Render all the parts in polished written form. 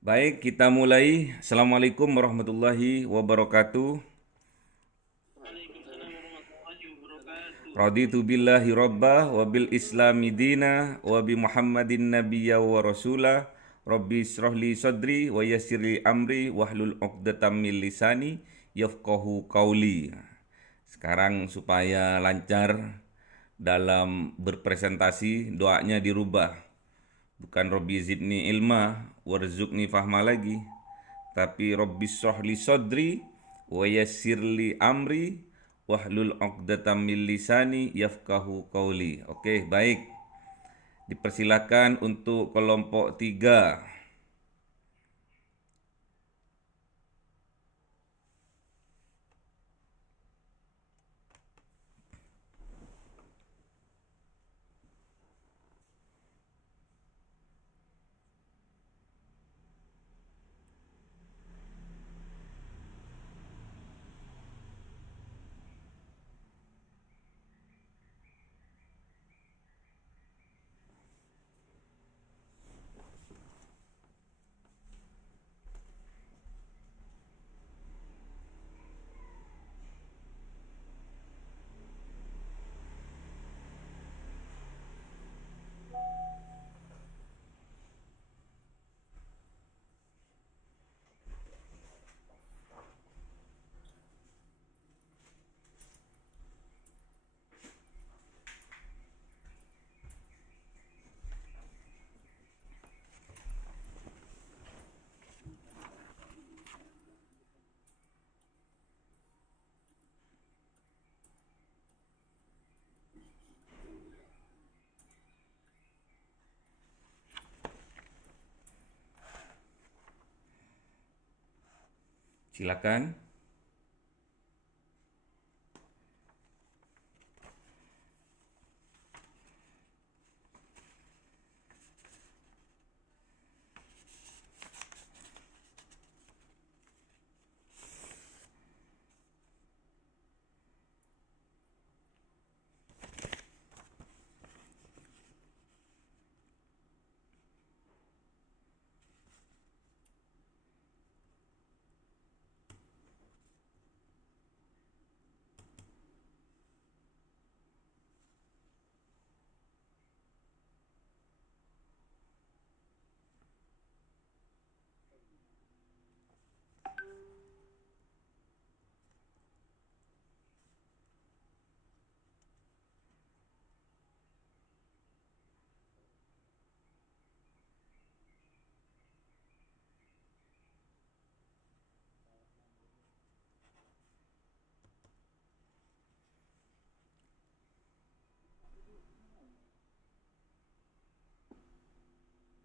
Baik, kita mulai. Assalamualaikum warahmatullahi wabarakatuh. Waalaikumsalam warahmatullahi wabarakatuh. Raditu billahi rabbah wa bil islami dina wa bi muhammadin nabiyya wa rasulah. Rabbi israhli sadri wa yassirli amri wahlul 'uqdatam min lisani yafqahu qauli. Sekarang supaya lancar dalam berpresentasi, doanya dirubah. Bukan Robbi zidni ilma warzuqni fahma lagi, tapi Robbi shrahli sodri wa yassirli amri wahlul 'uqdatam min lisani yafqahu qauli. Oke, baik. Dipersilakan untuk kelompok 3. Silakan.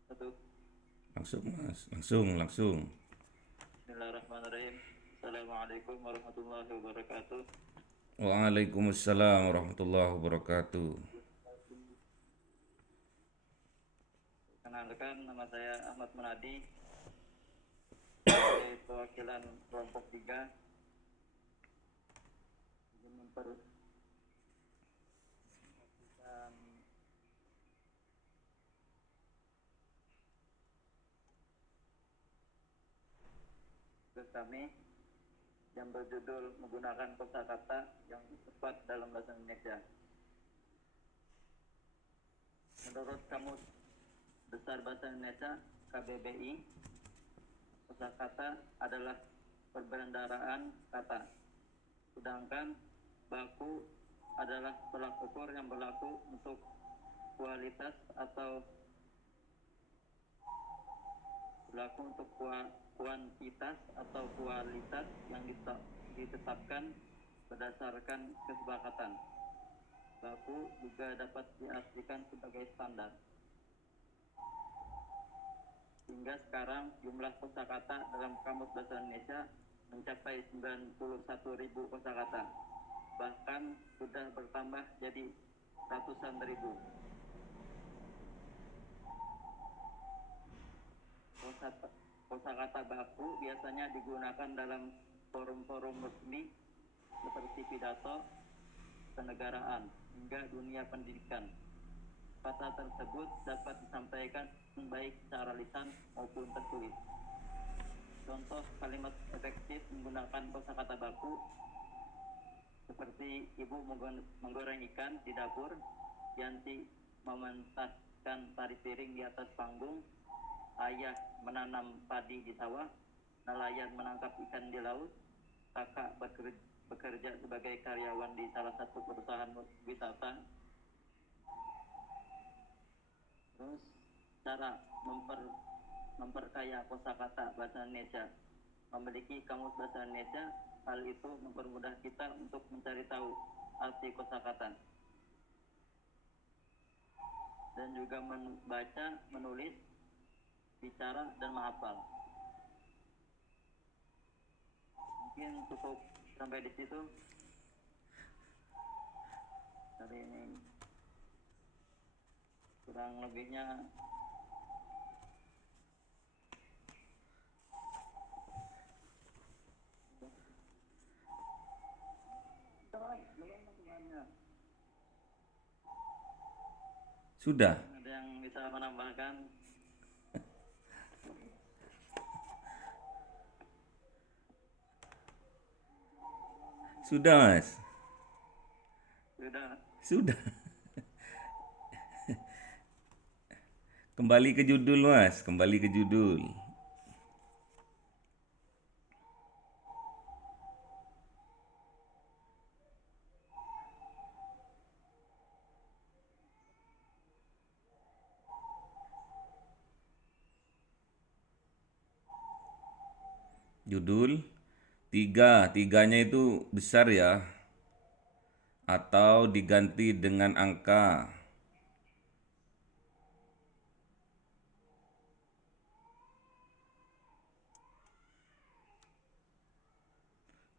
Satu. Langsung, Mas. Langsung. Bismillahirrahmanirrahim. Assalamualaikum warahmatullahi wabarakatuh. Waalaikumsalam warahmatullahi wabarakatuh. Kenalkan, nama saya Ahmad Munadi sebagai perwakilan kelompok 3 ingin memperhatikan tugas kami yang berjudul menggunakan kosakata yang tepat dalam bahasa Indonesia. Menurut Kamus Besar Bahasa Indonesia KBBI, kosakata adalah perbendaharaan kata, sedangkan baku adalah tolak ukur yang berlaku untuk kualitas atau berlaku untuk kuantitas atau kualitas yang ditetapkan berdasarkan kesepakatan. Baku juga dapat diartikan sebagai standar. Hingga sekarang jumlah kosakata dalam Kamus Bahasa Indonesia mencapai 91.000 kosakata. Bahkan sudah bertambah jadi ratusan ribu. Kosakata baku biasanya digunakan dalam forum-forum resmi seperti pidato kenegaraan hingga dunia pendidikan. kata tersebut dapat disampaikan baik secara lisan maupun tertulis. Contoh kalimat efektif menggunakan kosakata baku seperti ibu menggoreng ikan di dapur, Yanti mementaskan tari piring di atas panggung, ayah menanam padi di sawah, nelayan menangkap ikan di laut, kakak bekerja sebagai karyawan di salah satu perusahaan wisata. Terus cara memperkaya kosakata bahasa Indonesia. Memiliki kamus bahasa Indonesia, hal itu mempermudah kita untuk mencari tahu arti kosakata dan juga membaca, menulis, bicara, dan menghafal. Mungkin cukup sampai di situ. Dari ini kurang lebihnya Sudah. ada yang bisa menambahkan? Sudah, Mas. Sudah. Sudah. Kembali ke judul, Mas. Kembali ke judul. Judul tiganya itu besar ya, atau diganti dengan angka.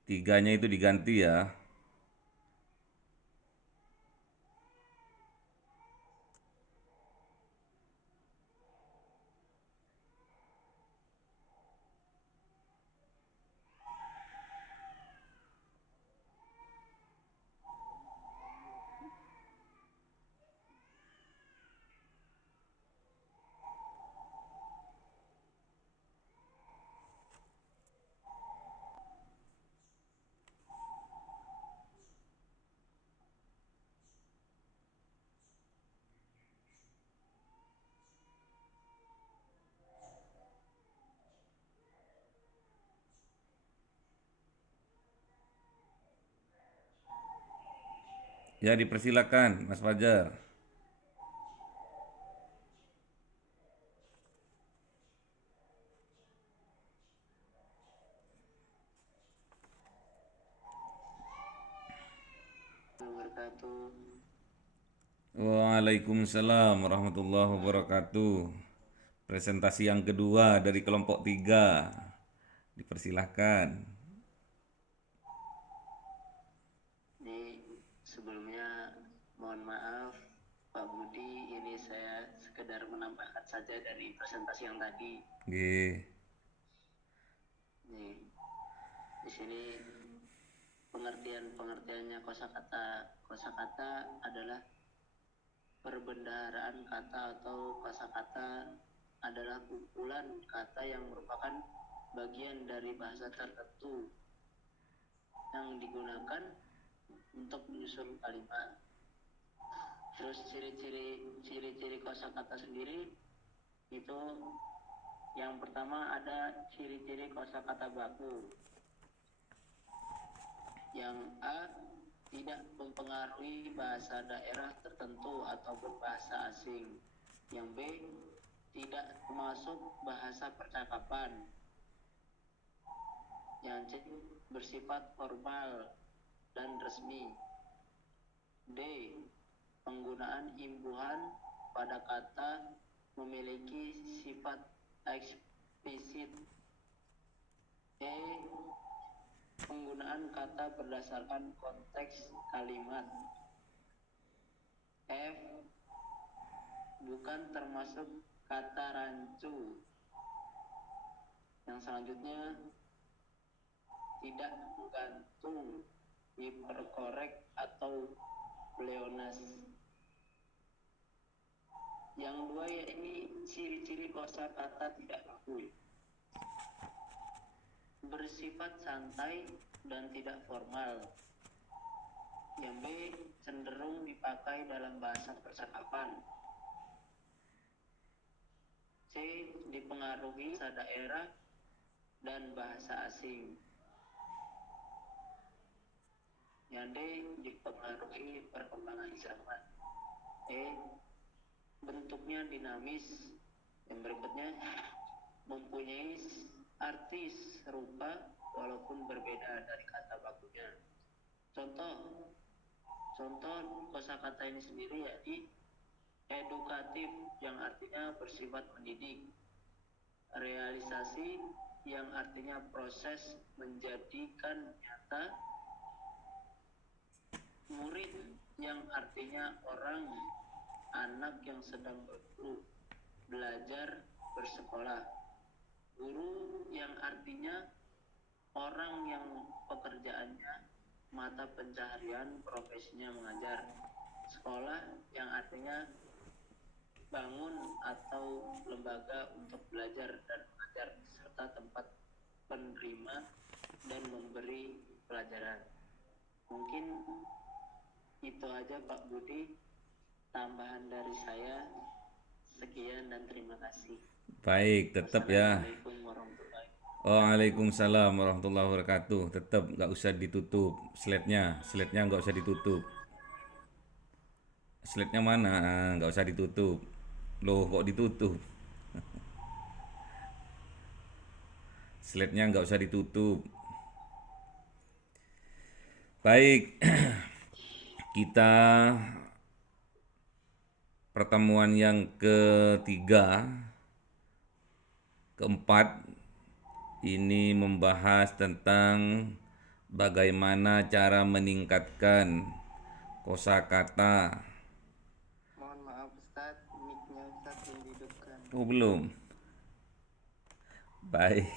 Tiganya itu diganti ya. Ya, dipersilakan, Mas Fajar. Wabarakatuh. Waalaikumsalam warahmatullahi wabarakatuh. Presentasi yang kedua dari kelompok 3. Dipersilahkan. Ini sebelumnya mohon maaf Pak Budi, ini saya sekedar menambahkan saja dari presentasi yang tadi. Nggih. Nih, di sini pengertiannya kosakata adalah perbendaharaan kata atau kosakata adalah kumpulan kata yang merupakan bagian dari bahasa tertentu yang digunakan untuk menyusun kalimat. Terus ciri-ciri kosakata sendiri itu yang pertama ada ciri-ciri kosakata baku. Yang A, tidak mempengaruhi bahasa daerah tertentu ataupun bahasa asing. Yang B, tidak termasuk bahasa percakapan. Yang C, bersifat formal dan resmi. D, penggunaan imbuhan pada kata memiliki sifat eksplisit. E, penggunaan kata berdasarkan konteks kalimat. F, bukan termasuk kata rancu. Yang selanjutnya, tidak menggantung, hiperkorek atau pleonasme. Yang dua yakni ciri-ciri kosakata tidak baku. Bersifat santai dan tidak formal. Yang B, cenderung dipakai dalam bahasa percakapan. C, dipengaruhi bahasa daerah dan bahasa asing. Yang D, dipengaruhi perkembangan zaman. E, bentuknya dinamis. Yang berikutnya, mempunyai arti serupa walaupun berbeda dari kata bakunya. Contoh kosakata ini sendiri yakni edukatif yang artinya bersifat mendidik, realisasi yang artinya proses menjadikan nyata, murid yang artinya orang, anak yang sedang berguru, belajar, bersekolah, guru yang artinya orang yang pekerjaannya mata pencaharian profesinya mengajar, sekolah yang artinya bangun atau lembaga untuk belajar dan mengajar serta tempat penerima dan memberi pelajaran. Mungkin itu aja Pak Budi, tambahan dari saya. Sekian dan terima kasih. Baik, tetap ya. Assalamualaikum warahmatullahi wabarakatuh. Waalaikumsalam warahmatullahi wabarakatuh. Tetap nggak usah ditutup slide-nya nggak usah ditutup. Slide-nya mana? Nggak usah ditutup. Loh, kok ditutup? Slide-nya nggak usah ditutup. Baik, kita pertemuan yang keempat ini membahas tentang bagaimana cara meningkatkan kosakata. Mohon maaf Ustaz, mic-nya Ustaz belum dihidupkan. Oh, belum. Baik.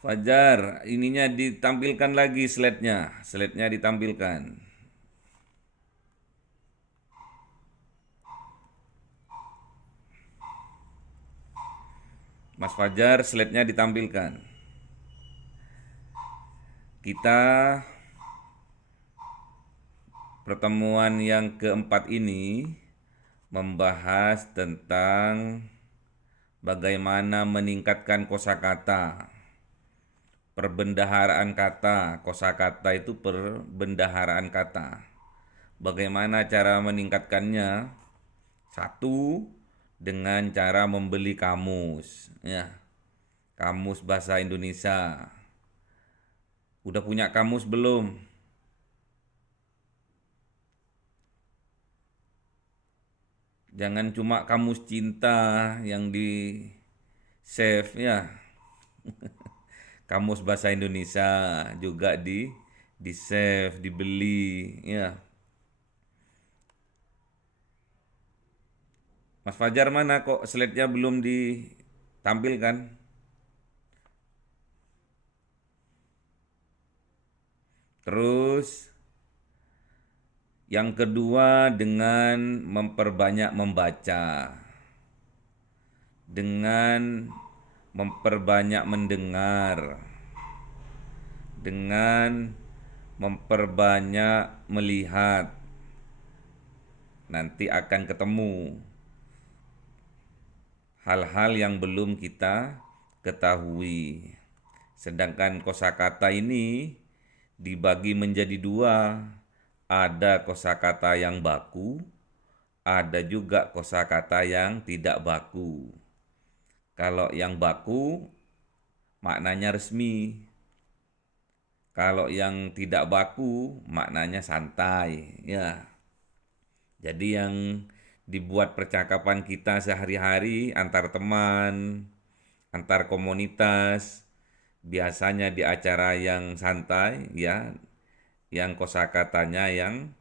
Fajar, ininya ditampilkan lagi slide-nya. Slide-nya ditampilkan. Mas Fajar, slide-nya ditampilkan. Kita pertemuan yang keempat ini membahas tentang bagaimana meningkatkan kosakata. Perbendaharaan kata, kosakata itu perbendaharaan kata. Bagaimana cara meningkatkannya? Satu, dengan cara membeli kamus, ya. Kamus bahasa Indonesia. Udah punya kamus belum? Jangan cuma kamus cinta yang di save ya. Kamus bahasa Indonesia juga di save, dibeli ya. Mas Fajar, mana kok slide-nya belum ditampilkan? Terus yang kedua, dengan memperbanyak membaca, dengan memperbanyak mendengar, dengan memperbanyak melihat, nanti akan ketemu hal-hal yang belum kita ketahui. Sedangkan kosakata ini dibagi menjadi dua. Ada kosakata yang baku, ada juga kosakata yang tidak baku. Kalau yang baku maknanya resmi. Kalau yang tidak baku maknanya santai, ya. Jadi yang dibuat percakapan kita sehari-hari antar teman, antar komunitas, biasanya di acara yang santai, ya, yang kosakatanya yang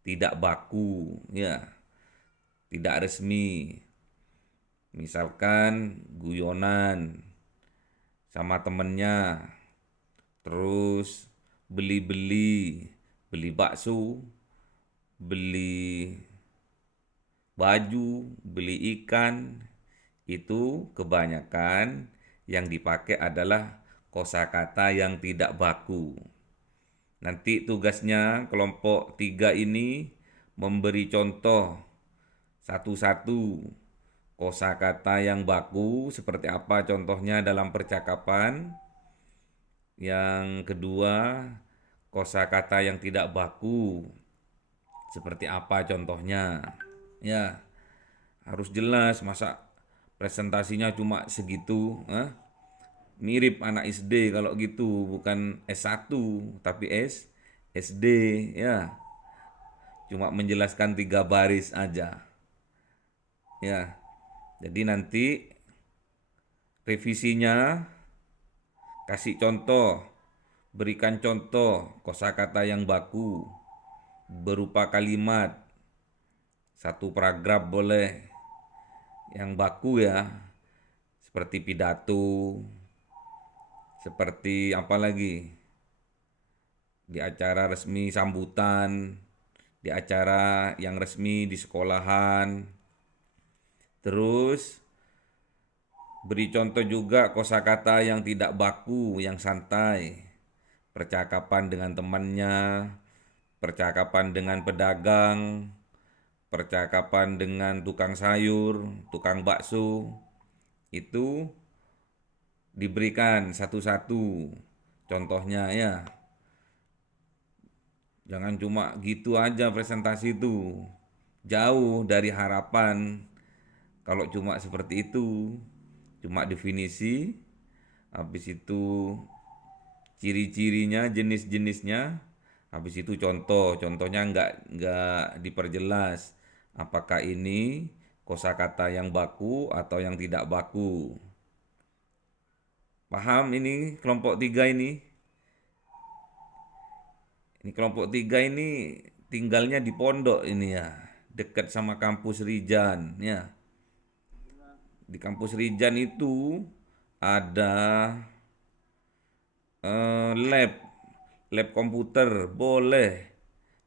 tidak baku, ya, tidak resmi. Misalkan guyonan sama temennya, terus beli bakso, beli baju, beli ikan, itu kebanyakan yang dipakai adalah kosakata yang tidak baku. Nanti tugasnya kelompok 3 ini memberi contoh satu-satu kosakata yang baku seperti apa contohnya dalam percakapan. Yang kedua, kosakata yang tidak baku seperti apa contohnya. Ya, harus jelas, masa presentasinya cuma segitu, mirip anak SD kalau gitu, bukan S1 tapi SD ya. Cuma menjelaskan 3 baris aja. Ya. Jadi nanti revisinya kasih contoh, berikan contoh kosakata yang baku berupa kalimat, satu paragraf boleh yang baku ya, seperti pidato, seperti apa lagi, di acara resmi sambutan, di acara yang resmi di sekolahan. Terus beri contoh juga kosakata yang tidak baku, yang santai. Percakapan dengan temannya, percakapan dengan pedagang, percakapan dengan tukang sayur, tukang bakso. Itu diberikan satu-satu contohnya ya. Jangan cuma gitu aja presentasi itu. Jauh dari harapan kalau cuma seperti itu. Cuma definisi, habis itu ciri-cirinya, jenis-jenisnya, habis itu contohnya nggak diperjelas apakah ini kosakata yang baku atau yang tidak baku. Paham ini kelompok 3 ini? Ini kelompok 3 ini tinggalnya di pondok ini ya, dekat sama kampus Rijan ya. Di kampus Rijan itu ada lab komputer, boleh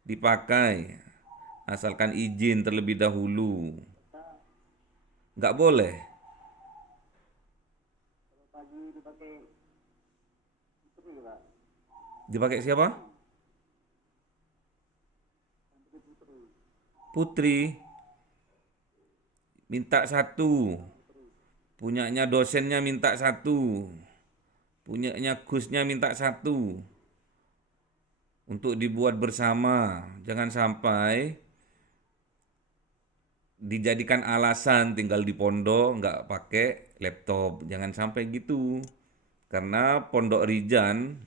dipakai asalkan izin terlebih dahulu. Nggak boleh. Dipakai siapa? Putri. Minta satu. Punyanya dosennya minta satu. Punyanya Gusnya minta satu. Untuk dibuat bersama. Jangan sampai dijadikan alasan tinggal di pondok nggak pakai laptop. Jangan sampai gitu. Karena Pondok Rijan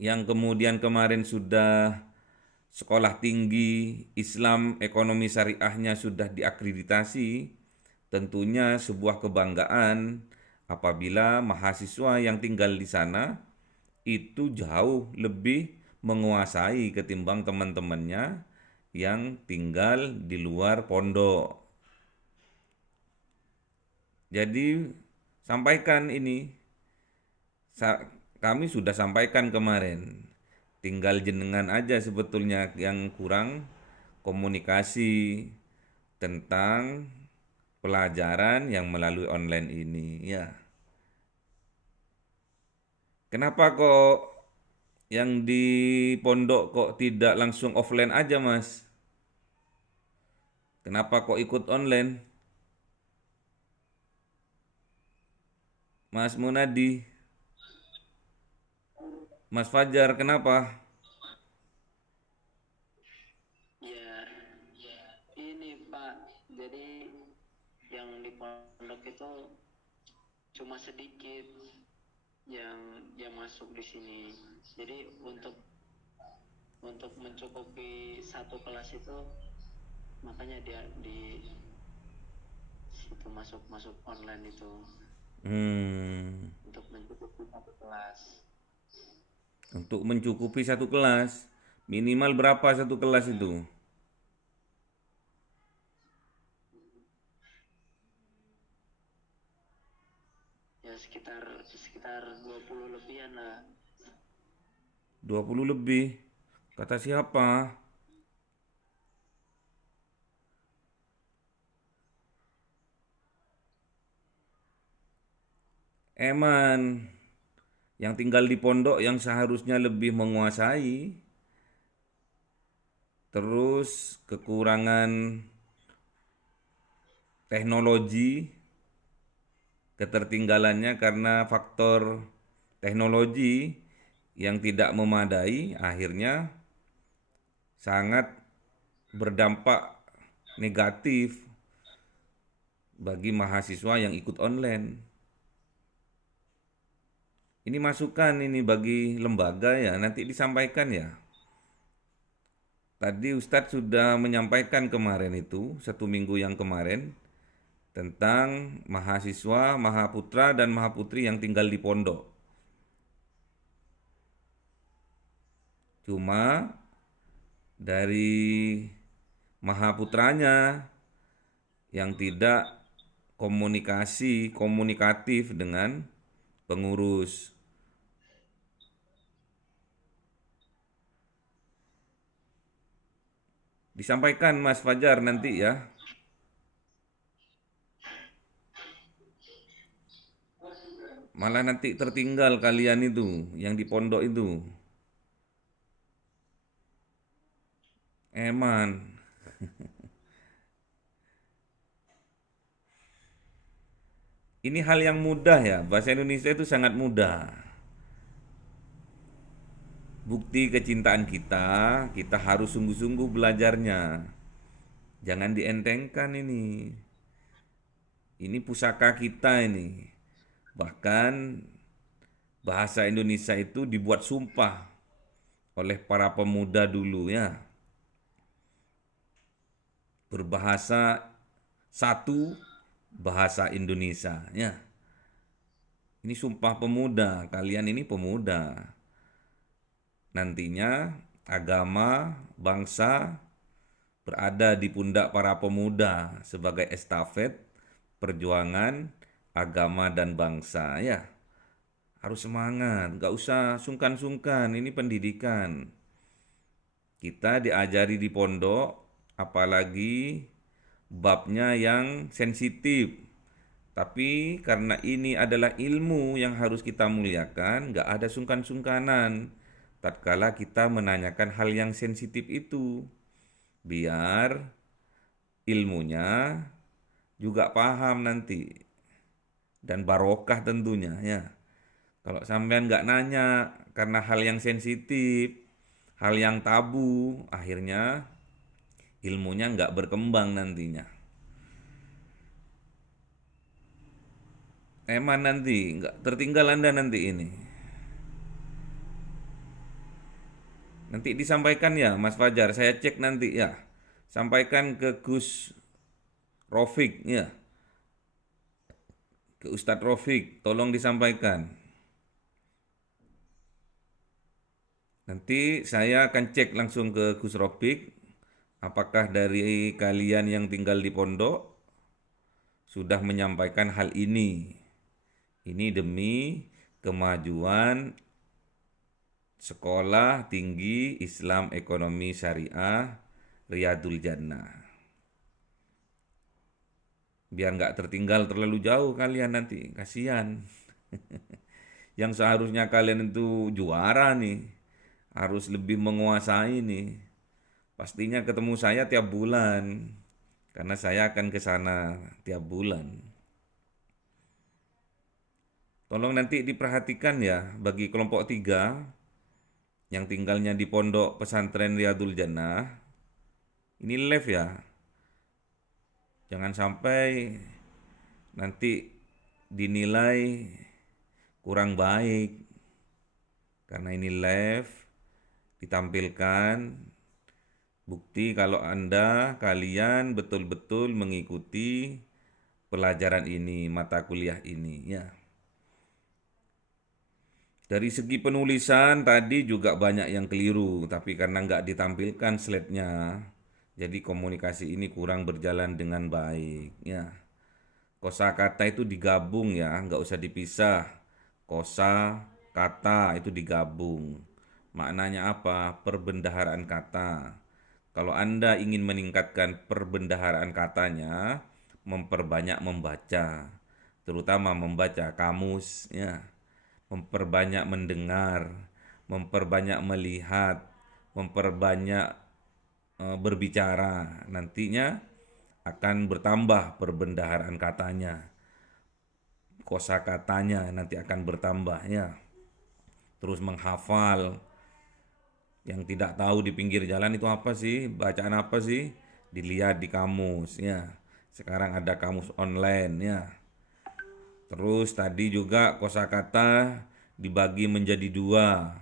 yang kemudian kemarin sudah sekolah tinggi Islam ekonomi syariahnya sudah diakreditasi, tentunya sebuah kebanggaan apabila mahasiswa yang tinggal di sana itu jauh lebih menguasai ketimbang teman-temannya yang tinggal di luar pondok. Jadi sampaikan ini, kami sudah sampaikan kemarin. Tinggal jenengan aja sebetulnya yang kurang komunikasi tentang pelajaran yang melalui online ini ya. Kenapa kok yang di pondok kok tidak langsung offline aja, Mas? Kenapa kok ikut online? Mas Munadi, Mas Fajar, kenapa? Ya, ini Pak, jadi yang di pondok itu cuma sedikit yang masuk di sini. Jadi untuk mencukupi satu kelas itu, makanya dia di situ masuk online itu untuk mencukupi satu kelas. Untuk mencukupi satu kelas, minimal berapa satu kelas itu? Ya sekitar 20 lebihan lah. 20 lebih. Kata siapa? Eman yang tinggal di pondok yang seharusnya lebih menguasai, terus kekurangan teknologi, ketertinggalannya karena faktor teknologi yang tidak memadai, akhirnya sangat berdampak negatif bagi mahasiswa yang ikut online. Ini masukan ini bagi lembaga ya, nanti disampaikan ya. Tadi Ustadz sudah menyampaikan kemarin itu, 1 minggu yang kemarin, tentang mahasiswa, mahaputra dan mahaputri yang tinggal di pondok. Cuma dari mahaputranya yang tidak komunikatif dengan pengurus. Disampaikan Mas Fajar nanti ya. Malah nanti tertinggal kalian itu, yang di pondok itu. Eman. Ini hal yang mudah ya, bahasa Indonesia itu sangat mudah. Bukti kecintaan kita harus sungguh-sungguh belajarnya. Jangan dientengkan ini. Ini pusaka kita ini. Bahkan bahasa Indonesia itu dibuat sumpah oleh para pemuda dulu ya. Berbahasa satu bahasa Indonesia ya. Ini sumpah pemuda, kalian ini pemuda. Nantinya agama, bangsa berada di pundak para pemuda sebagai estafet perjuangan agama dan bangsa ya. Harus semangat, gak usah sungkan-sungkan, ini pendidikan. Kita diajari di pondok, apalagi babnya yang sensitif. Tapi karena ini adalah ilmu yang harus kita muliakan, gak ada sungkan-sungkanan tatkala kita menanyakan hal yang sensitif itu. Biar ilmunya juga paham nanti. Dan barokah tentunya ya. Kalau sampean gak nanya karena hal yang sensitif, hal yang tabu, akhirnya ilmunya gak berkembang nantinya. Eman nanti, gak tertinggal Anda nanti ini. Nanti disampaikan ya Mas Fajar, saya cek nanti ya. Sampaikan ke Gus Rofik ya. Ke Ustadz Rofik, tolong disampaikan. Nanti saya akan cek langsung ke Gus Rofik, apakah dari kalian yang tinggal di pondok sudah menyampaikan hal ini. Ini demi kemajuan Sekolah Tinggi Islam Ekonomi Syariah Riyadul Jannah. Biar nggak tertinggal terlalu jauh kalian nanti, kasihan. Yang seharusnya kalian itu juara nih, harus lebih menguasai nih. Pastinya ketemu saya tiap bulan, karena saya akan ke sana tiap bulan. Tolong nanti diperhatikan ya, bagi kelompok 3, yang tinggalnya di pondok pesantren Riyadul Jannah, ini live ya. Jangan sampai nanti dinilai kurang baik. Karena ini live, ditampilkan bukti kalau kalian betul-betul mengikuti pelajaran ini, mata kuliah ini ya. Dari segi penulisan tadi juga banyak yang keliru, tapi karena nggak ditampilkan slide-nya, jadi komunikasi ini kurang berjalan dengan baik. Ya, kosakata itu digabung ya, nggak usah dipisah. Kosa, kata itu digabung. Maknanya apa? Perbendaharaan kata. Kalau Anda ingin meningkatkan perbendaharaan katanya, memperbanyak membaca. terutama membaca kamus, ya, memperbanyak mendengar, memperbanyak melihat, memperbanyak berbicara. Nantinya akan bertambah perbendaharaan katanya, kosakatanya nanti akan bertambah, ya. Terus menghafal. Yang tidak tahu di pinggir jalan itu apa sih? Bacaan apa sih? Dilihat di kamus, ya. Sekarang ada kamus online, ya. Terus tadi juga kosakata dibagi menjadi dua.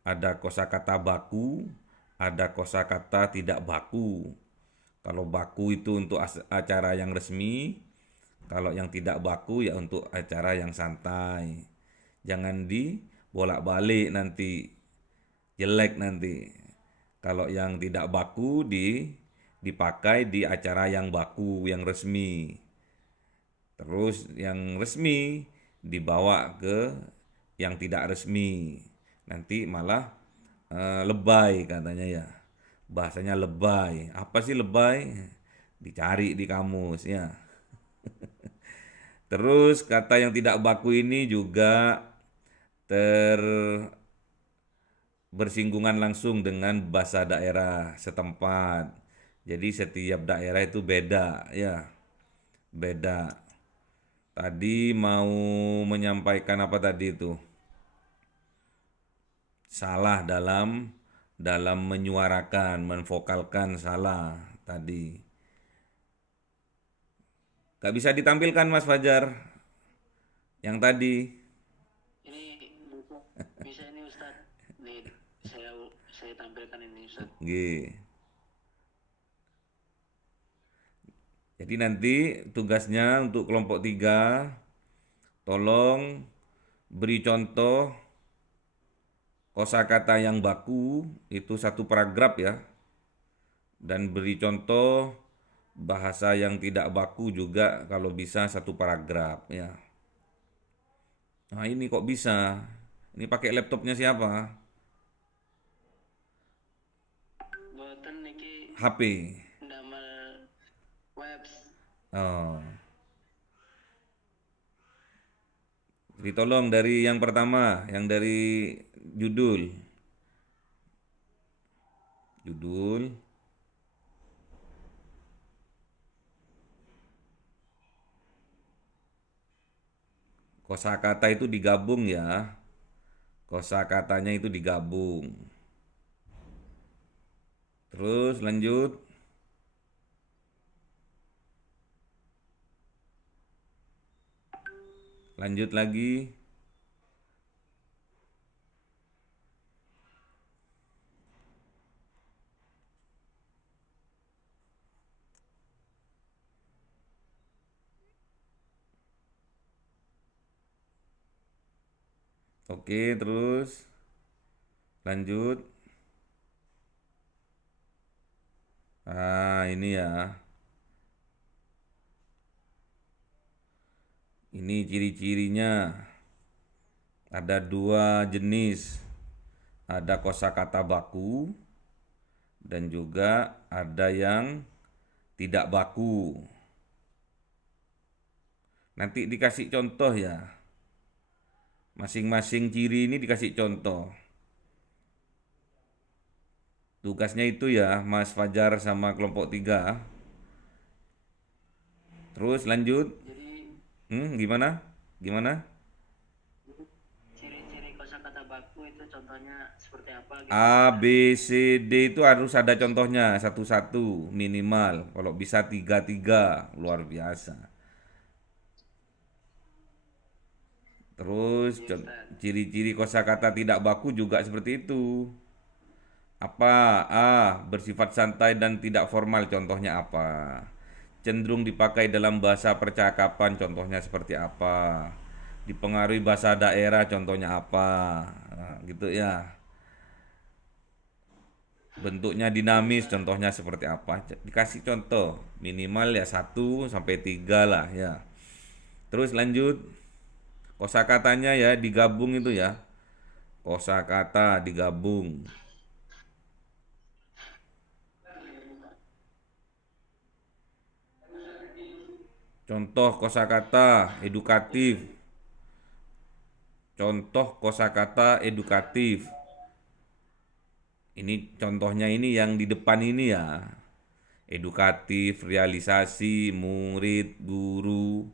Ada kosakata baku, ada kosakata tidak baku. Kalau baku itu untuk acara yang resmi, kalau yang tidak baku ya untuk acara yang santai. Jangan dibolak-balik nanti, jelek nanti. Kalau yang tidak baku dipakai di acara yang baku, yang resmi. Terus yang resmi dibawa ke yang tidak resmi. Nanti malah lebay katanya, ya. Bahasanya lebay. Apa sih lebay? Dicari di kamus, ya. Terus kata yang tidak baku ini juga bersinggungan langsung dengan bahasa daerah setempat. Jadi setiap daerah itu beda, ya. Beda. Tadi mau menyampaikan apa tadi itu? Salah dalam menyuarakan, menvokalkan salah tadi. Gak bisa ditampilkan Mas Fajar yang tadi. Ini bisa ini Ustadz. Nih saya tampilkan ini Ustadz. G. Jadi nanti tugasnya untuk kelompok 3, tolong beri contoh kosakata yang baku, itu satu paragraf, ya. Dan beri contoh bahasa yang tidak baku juga kalau bisa satu paragraf, ya. Nah ini kok bisa? Ini pakai laptopnya siapa? Boten niki HP. ndamel webs. Oh. Jadi tolong dari yang pertama, yang dari judul. Judul. Kosakata itu digabung, ya. Kosakatanya itu digabung. Terus lanjut. Lanjut lagi. Oke, terus lanjut. Ini ya. Ini ciri-cirinya. Ada dua jenis. Ada kosakata baku dan juga ada yang tidak baku. Nanti dikasih contoh, ya. Masing-masing ciri ini dikasih contoh. Tugasnya itu, ya, Mas Fajar sama kelompok 3. Terus lanjut. Jadi Gimana? Gimana? ciri-ciri kosakata baku itu contohnya seperti apa gitu A, Ustadz? B, C, D itu harus ada contohnya satu-satu minimal. Kalau bisa 3-3, luar biasa. Terus Iya Ustadz. ciri-ciri kosakata tidak baku juga seperti itu. Apa? A. Bersifat santai dan tidak formal, contohnya apa? Cenderung dipakai dalam bahasa percakapan, contohnya seperti apa? Dipengaruhi bahasa daerah, contohnya apa? Nah, gitu, ya. Bentuknya dinamis, contohnya seperti apa? Dikasih contoh, minimal ya 1-3 lah, ya. Terus lanjut. Kosakatanya ya digabung itu, ya. Kosakata digabung. Contoh kosakata edukatif. Contoh kosakata edukatif. Ini contohnya ini yang di depan ini ya. Edukatif, realisasi, murid, guru,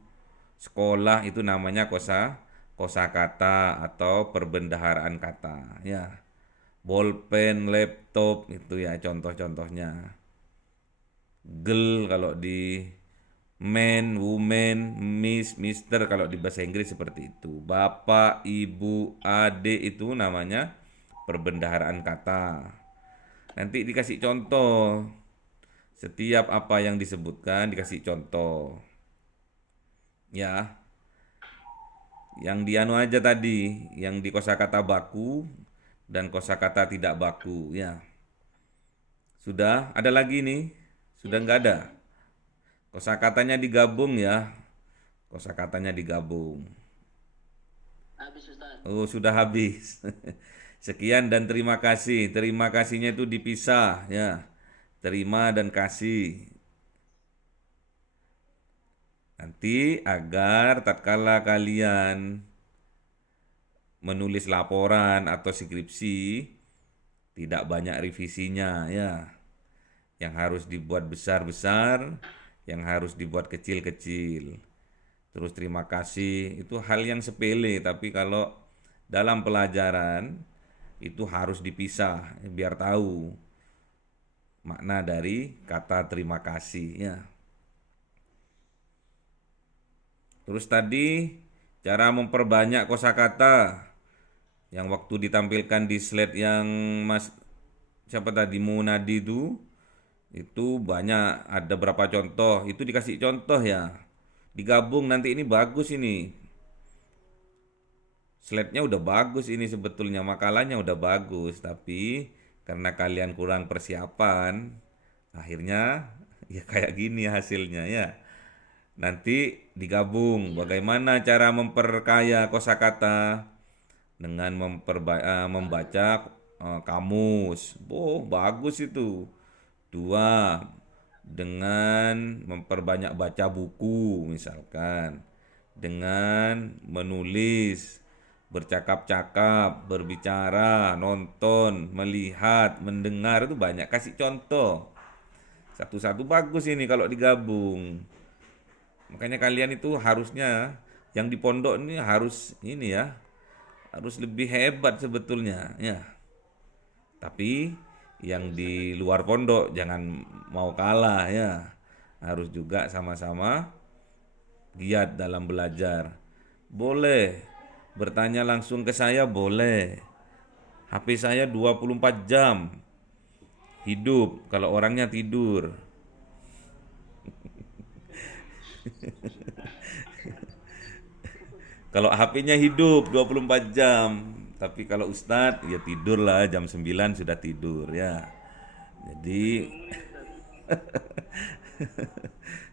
sekolah itu namanya kosakata atau perbendaharaan kata ya. Bolpen, laptop itu ya contoh-contohnya. Girl kalau di man, woman, miss, mister kalau di bahasa Inggris seperti itu. Bapak, ibu, adik itu namanya perbendaharaan kata. Nanti dikasih contoh. Setiap apa yang disebutkan dikasih contoh. Ya. Yang dianu aja tadi, yang di kosakata baku dan kosakata tidak baku ya. Sudah, ada lagi nih? Sudah nggak ada? Kosakatanya digabung ya. Kosakatanya digabung. Habis Ustaz. Oh, sudah habis. Sekian dan terima kasih. Terima kasihnya itu dipisah ya. Terima dan kasih. Nanti agar tatkala kalian menulis laporan atau skripsi tidak banyak revisinya ya. Yang harus dibuat besar-besar, yang harus dibuat kecil-kecil. Terus terima kasih itu hal yang sepele, tapi kalau dalam pelajaran itu harus dipisah biar tahu makna dari kata terima kasih ya. Terus tadi cara memperbanyak kosakata yang waktu ditampilkan di slide yang Mas siapa tadi Munadi itu banyak, ada berapa contoh, itu dikasih contoh ya. Digabung nanti ini bagus ini. Slide-nya udah bagus ini sebetulnya, makalahnya udah bagus, tapi karena kalian kurang persiapan, akhirnya ya kayak gini hasilnya ya. Nanti digabung bagaimana cara memperkaya kosakata dengan membaca kamus. Oh, bagus itu. Dua, dengan memperbanyak baca buku misalkan. Dengan menulis, bercakap-cakap, berbicara, nonton, melihat, mendengar itu banyak. Kasih contoh. Satu-satu bagus ini kalau digabung. Makanya kalian itu harusnya yang di pondok ini harus ini ya, harus lebih hebat sebetulnya ya. Tapi yang di luar pondok jangan mau kalah ya. Harus juga sama-sama giat dalam belajar. Boleh bertanya langsung ke saya, boleh. HP saya 24 jam hidup kalau orangnya tidur. Kalau HP-nya hidup 24 jam, tapi kalau Ustadz ya tidur lah jam 9 sudah tidur ya. Jadi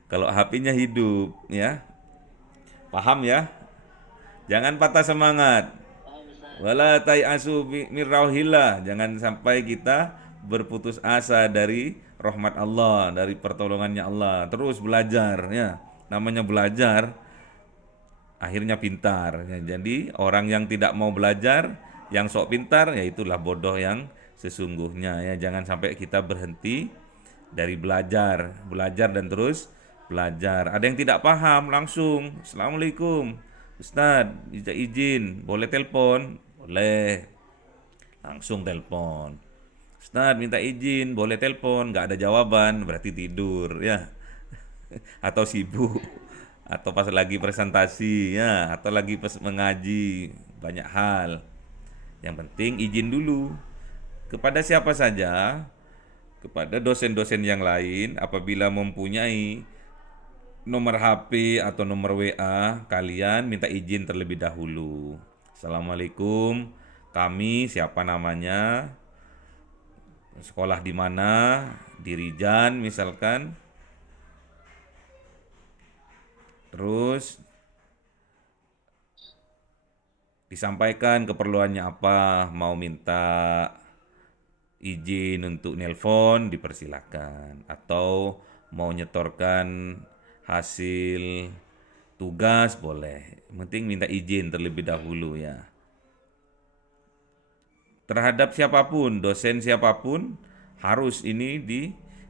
kalau HP-nya hidup ya. Paham ya? Jangan patah semangat. Wala tai'asu min rauhillah. Jangan sampai kita berputus asa dari rahmat Allah, dari pertolongannya Allah. Terus belajar ya. Namanya belajar akhirnya pintar. Ya, jadi orang yang tidak mau belajar, yang sok pintar, ya itulah bodoh yang sesungguhnya. Ya, jangan sampai kita berhenti dari belajar dan terus belajar. Ada yang tidak paham langsung, Assalamualaikum, Ustadz, izin, boleh telepon? Boleh, langsung telepon. Ustadz minta izin, boleh telepon? Nggak ada jawaban, berarti tidur ya, atau sibuk. Atau pas lagi presentasi ya, atau lagi pas mengaji, banyak hal. Yang penting izin dulu kepada siapa saja, kepada dosen-dosen yang lain. Apabila mempunyai nomor HP atau nomor WA, kalian minta izin terlebih dahulu. Assalamualaikum, kami siapa namanya, sekolah di mana, di Rijan misalkan. Terus disampaikan keperluannya apa, mau minta izin untuk nelpon dipersilakan, atau mau nyetorkan hasil tugas boleh. Penting minta izin terlebih dahulu ya. Terhadap siapapun, dosen siapapun harus ini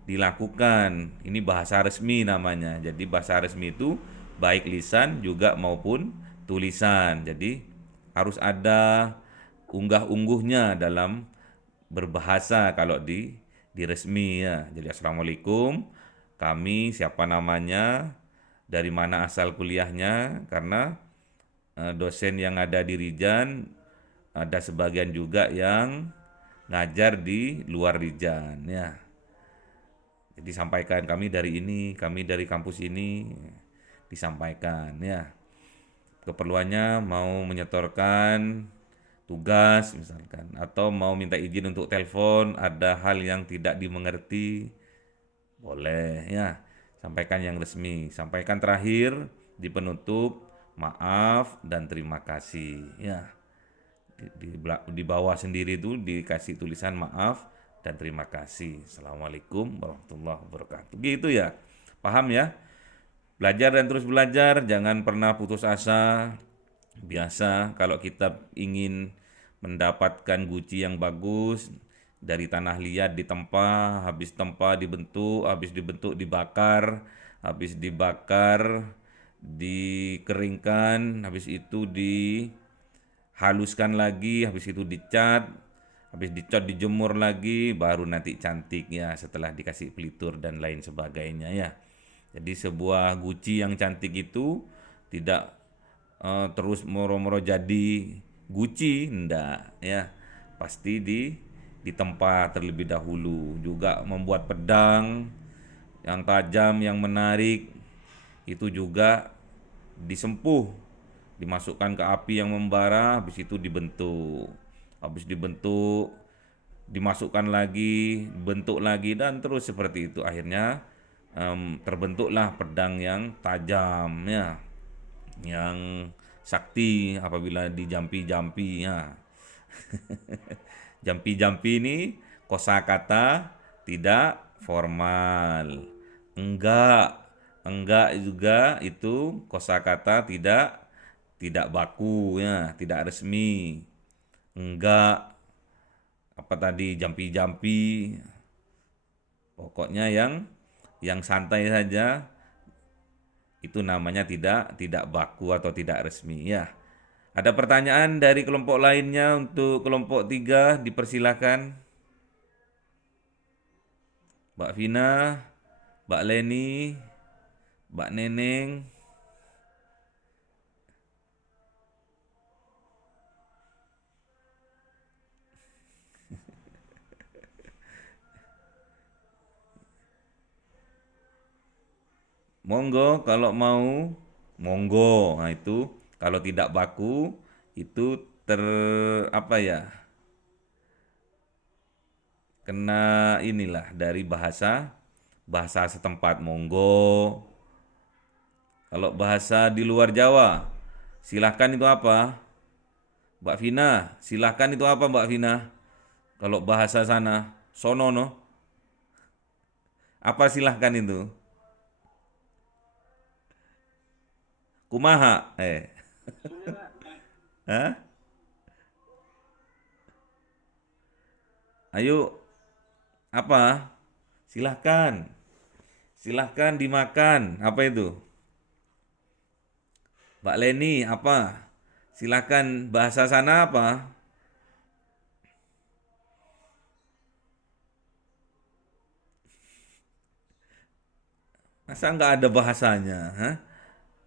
dilakukan. Ini bahasa resmi namanya. Jadi bahasa resmi itu baik lisan juga maupun tulisan. Jadi harus ada unggah-ungguhnya dalam berbahasa kalau di resmi ya. Jadi assalamualaikum, kami siapa namanya, dari mana asal kuliahnya, karena dosen yang ada di Rijan ada sebagian juga yang ngajar di luar Rijan ya. Jadi sampaikan kami dari ini, kami dari kampus ini, disampaikan ya. Keperluannya mau menyetorkan tugas misalkan, atau mau minta izin untuk telepon, ada hal yang tidak dimengerti, boleh ya. Sampaikan yang resmi. Sampaikan terakhir di penutup, maaf dan terima kasih ya. Di bawah sendiri itu dikasih tulisan maaf dan terima kasih. Assalamualaikum warahmatullahi wabarakatuh. Gitu ya. Paham ya? Belajar dan terus belajar, jangan pernah putus asa. Biasa kalau kita ingin mendapatkan guci yang bagus, dari tanah liat ditempa, habis tempa dibentuk, habis dibentuk dibakar, habis dibakar dikeringkan, habis itu dihaluskan lagi, habis itu dicat, habis dicat dijemur lagi, baru nanti cantik ya setelah dikasih pelitur dan lain sebagainya ya. Jadi sebuah guci yang cantik itu tidak terus moro-moro jadi guci, enggak ya. Pasti ditempa terlebih dahulu. Juga membuat pedang yang tajam, yang menarik, itu juga disempuh, dimasukkan ke api yang membara, habis itu dibentuk. Habis dibentuk, dimasukkan lagi, bentuk lagi, dan terus seperti itu. Akhirnya terbentuklah pedang yang tajam ya, yang sakti apabila dijampi-jampi ya. Jampi-jampi ini kosakata tidak formal. Enggak juga itu kosakata tidak baku ya, tidak resmi. Enggak apa tadi, jampi-jampi. Pokoknya yang santai saja, itu namanya tidak baku atau tidak resmi ya. Ada pertanyaan dari kelompok lainnya? Untuk kelompok 3 dipersilakan. Mbak Vina, Mbak Leni, Mbak Neneng. Monggo kalau mau, monggo. Nah itu kalau tidak baku itu apa ya? Kena inilah dari bahasa setempat, monggo. Kalau bahasa di luar Jawa, silahkan itu apa? Mbak Vina, silahkan itu apa Mbak Vina? Kalau bahasa sana, sonono. Apa silahkan itu? Kumaha? Hah? Ayo, apa? Silahkan. Silahkan dimakan. Apa itu? Mbak Leni, apa? Silahkan, bahasa sana apa? Masa nggak ada bahasanya? Hah?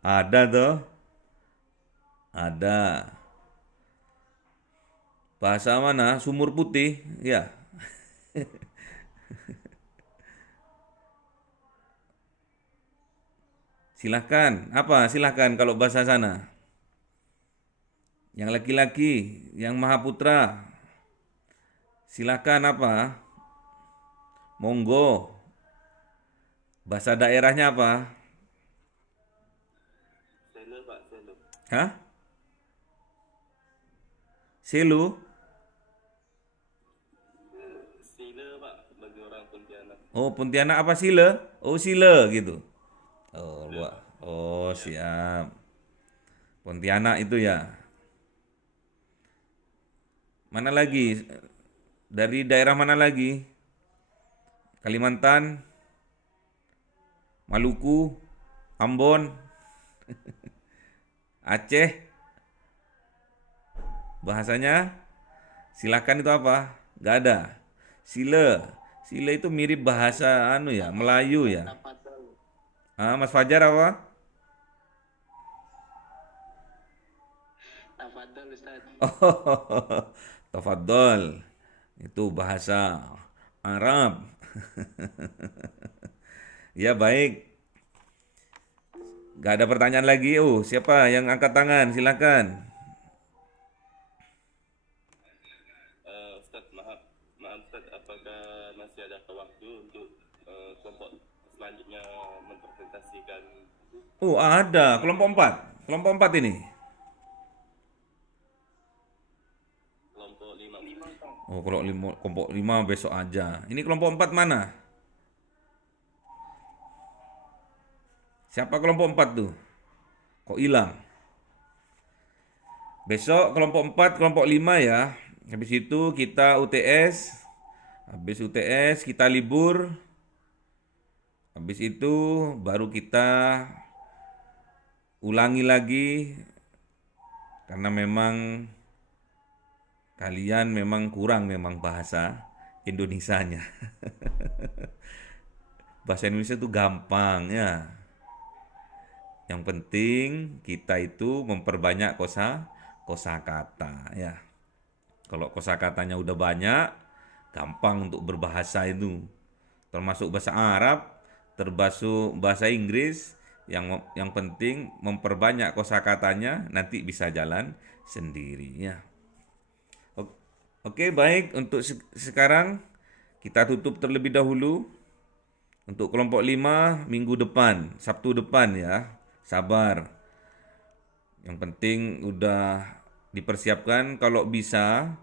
Ada toh? Ada. Bahasa mana? Sumur putih? Ya. Silahkan. Apa? Silahkan kalau bahasa sana. Yang laki-laki, yang Mahaputra. Silahkan apa? Monggo. Bahasa daerahnya apa? Selo Pak, selo. Hah? Selu? Sila Pak, bagi orang Pontianak. Oh, Pontianak apa sile? Oh, sile gitu. Oh, siap. Pontianak itu ya. Mana lagi? Dari daerah mana lagi? Kalimantan, Maluku, Ambon, Aceh. Bahasanya silakan itu apa? Gak ada. Sile. Sile itu mirip bahasa ya, Melayu ya. Tafadhol. Mas Fajar apa? Tafadhol Ustaz. Oh, tafadhol. Itu bahasa Arab. Ya baik. Gak ada pertanyaan lagi. Siapa yang angkat tangan? Silakan. Ustaz, maaf Ustaz, apakah masih ada waktu untuk kelompok selanjutnya mempresentasikan Ada. Kelompok 4. Kelompok 4 ini. kelompok 5? Kalau kelompok 5 besok aja. Ini kelompok 4 mana? Siapa kelompok 4 tuh? Kok hilang? Besok kelompok 4, kelompok 5 ya. Habis itu kita UTS. Habis UTS kita libur. Habis itu baru kita ulangi lagi. Karena memang kalian memang kurang memang bahasa Indonesianya. Bahasa Indonesia itu gampang ya. Yang penting kita itu memperbanyak kosakata ya. Kalau kosakatanya udah banyak, gampang untuk berbahasa itu. Termasuk bahasa Arab, termasuk bahasa Inggris, yang penting memperbanyak kosakatanya, nanti bisa jalan sendiri ya. Oke, baik, untuk sekarang kita tutup terlebih dahulu. Untuk kelompok 5 minggu depan, Sabtu depan ya. Sabar. Yang penting udah dipersiapkan, kalau bisa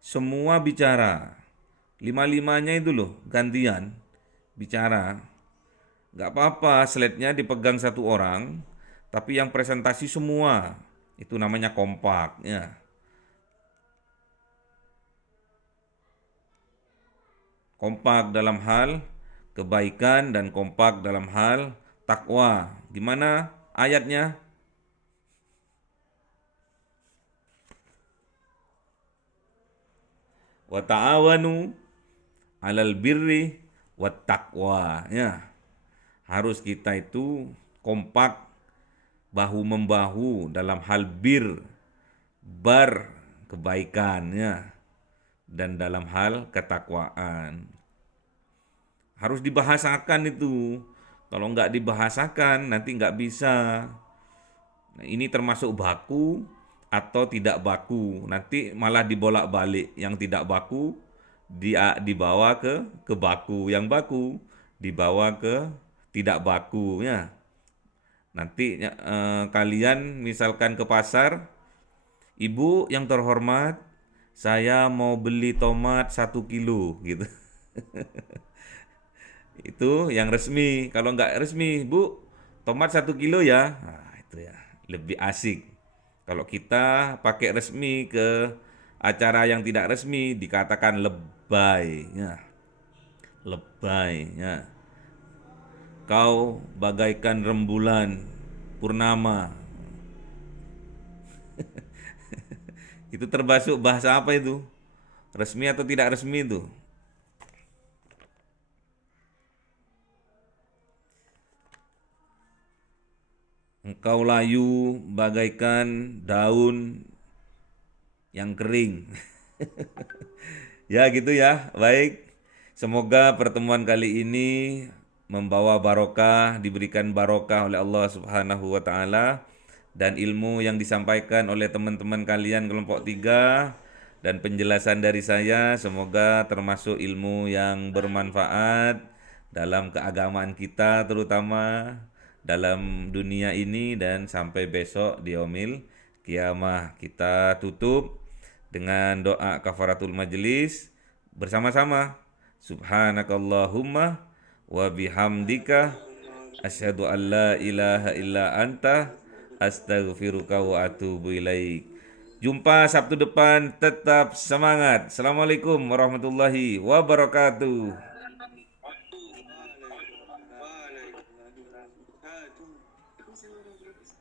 semua bicara. 5-5-nya itu loh, gantian bicara. Gak apa-apa slide-nya dipegang satu orang, tapi yang presentasi semua. Itu namanya kompak ya. Kompak dalam hal kebaikan dan kompak dalam hal takwa. Gimana ayatnya? Wa ta'awanu 'alal birri wat taqwa ya. Harus kita itu kompak bahu membahu dalam hal kebaikan ya, dan dalam hal ketakwaan. Harus dibahasakan itu. Kalau nggak dibahasakan nanti nggak bisa. Nah, ini termasuk baku atau tidak baku. Nanti malah dibolak-balik. Yang tidak baku dibawa ke baku. Yang baku dibawa ke tidak baku ya. Nanti kalian misalkan ke pasar, Ibu yang terhormat, saya mau beli tomat 1 kilo gitu. Itu yang resmi. Kalau nggak resmi, Bu, tomat 1 kilo ya. Nah, itu ya, lebih asik. Kalau kita pakai resmi ke acara yang tidak resmi, dikatakan lebay ya. Lebay ya. Kau bagaikan rembulan purnama. Itu termasuk bahasa apa itu? Resmi atau tidak resmi itu? Engkau layu bagaikan daun yang kering. Ya gitu ya, baik. Semoga pertemuan kali ini membawa barokah, diberikan barokah oleh Allah Subhanahu wa taala, dan ilmu yang disampaikan oleh teman-teman kalian kelompok 3 dan penjelasan dari saya semoga termasuk ilmu yang bermanfaat dalam keagamaan kita, terutama dalam dunia ini, dan sampai besok di yaumil kiamah. Kita tutup dengan doa kafaratul majelis bersama-sama. Subhanakallahumma wa bihamdika Asyhadu an la ilaha illa anta astaghfiruka wa atubu ilaik. Jumpa Sabtu depan, tetap semangat. Assalamualaikum warahmatullahi wabarakatuh.